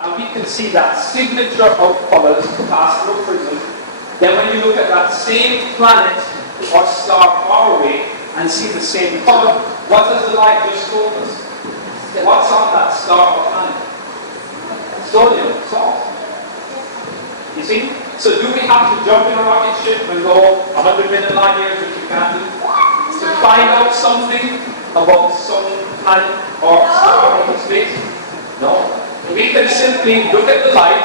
and we can see that signature of colors passed through a prism. Then when you look at that same planet or star far away and see the same color, what does the light just told us? What's on that star or planet? Sodium, salt. You see? So do we have to jump in a rocket ship and go 100 million light years, which you can't do, to find out something about some planet or star in space? No. We can simply look at the light,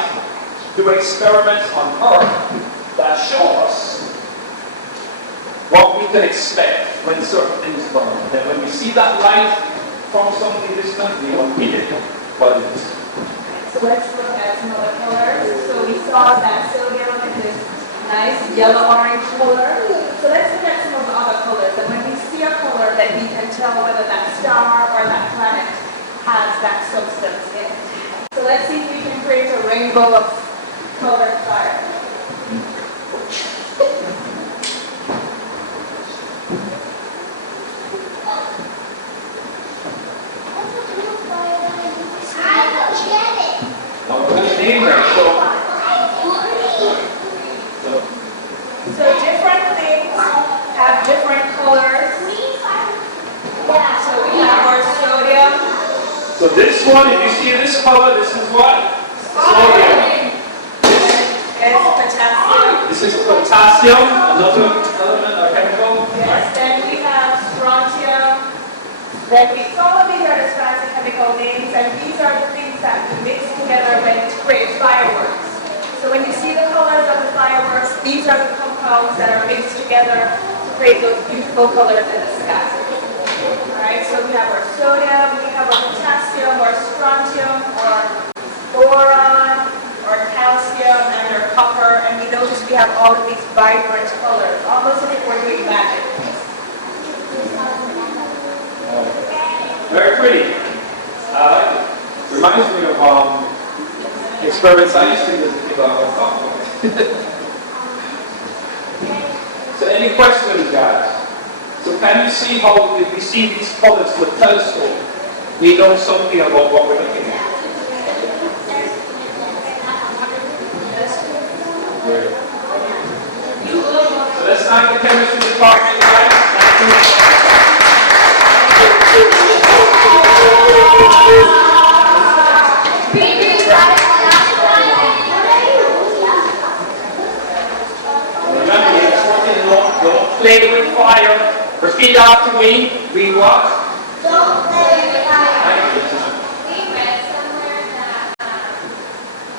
do experiments on Earth that show us what we can expect when certain things burn. Then when we see that light from something distant, we know immediately what it is. So let's look at some other colors. So we saw that sodium is this nice yellow-orange color. So let's look at some of the other colors. And when we see a color, then we can tell whether that star or that planet has that substance in it. So let's see if we can create a rainbow of colored fire. So different things have different colors. So we have our sodium. So this one, if you see this color, this is what? Sodium. This is potassium. This is potassium, another element or chemical. Yes, then we have strontium. Then some of these are the fancy chemical names, and these are the things that we mix together when to create fireworks. So when you see the colors of the fireworks, these are the compounds that are mixed together to create those beautiful colors in the sky. Alright, so we have our sodium, we have our potassium, or strontium, or boron, or calcium, and our copper, and we notice we have all of these vibrant colors, almost as if we're doing magic. Very pretty. I like it. Reminds me of experiments I used to do as a kid. So any questions, guys? So can you see how if we see these colors with a telescope, we know something about what we're looking at? So let's thank the chemistry department, guys. Thank you. Don't play with fire. Repeat after me. We what? Don't play with fire. We read somewhere that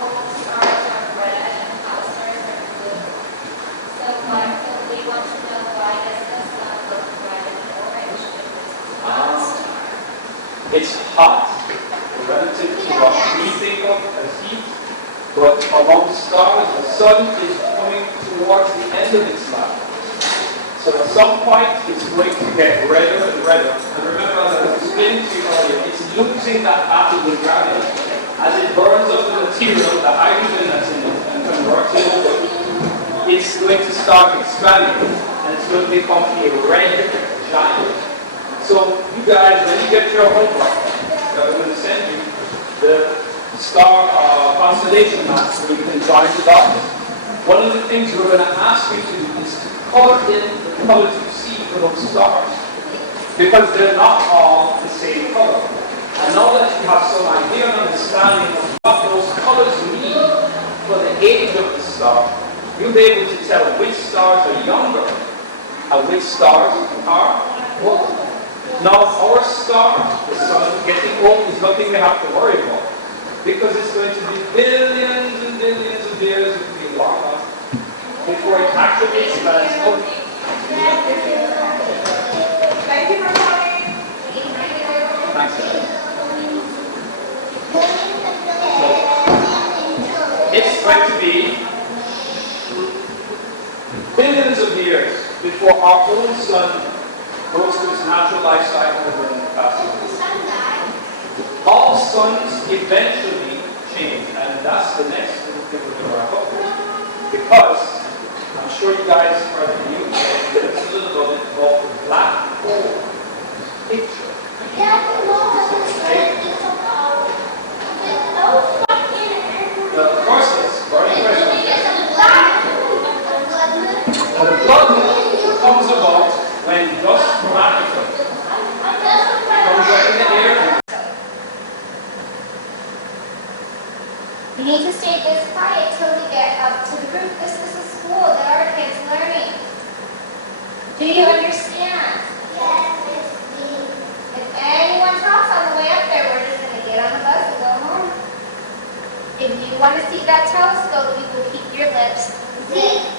all stars are red and all stars are blue. So we want to know why does the sun look red and orange if it's hot? It's hot relative to what we think of as heat, but among stars, the sun is coming towards the end of its life. So at some point, it's going to get redder and redder. And remember, as I was explaining to you earlier, it's losing that battle with gravity. As it burns up the material, the hydrogen that's in it, and converts it over, it's going to start expanding, and it's going to become a red giant. So you guys, when you get your homework, I'm going to send you the star constellation maps where you can join the dots. One of the things we're going to ask you to do is to color in the colors you see for those stars, because they're not all the same color. And now that you have some idea and understanding of what those colors mean for the age of the star, you'll be able to tell which stars are younger and which stars are older. Now our star, the sun, getting old is nothing we have to worry about, because it's going to be billions and billions of years between long enough before it actually expands out. Thank you for coming. Thanks, guys. It's going to be billions of years before our own sun goes through its natural life cycle and passes. All suns eventually change, and that's the next thing we're going to wrap up with. Because I'm sure you guys are the new there's a little bit about the black hole picture. Do you understand? Yes, Miss B. If anyone talks on the way up there, we're just going to get on the bus and go home. If you want to see that telescope, you will keep your lips Z.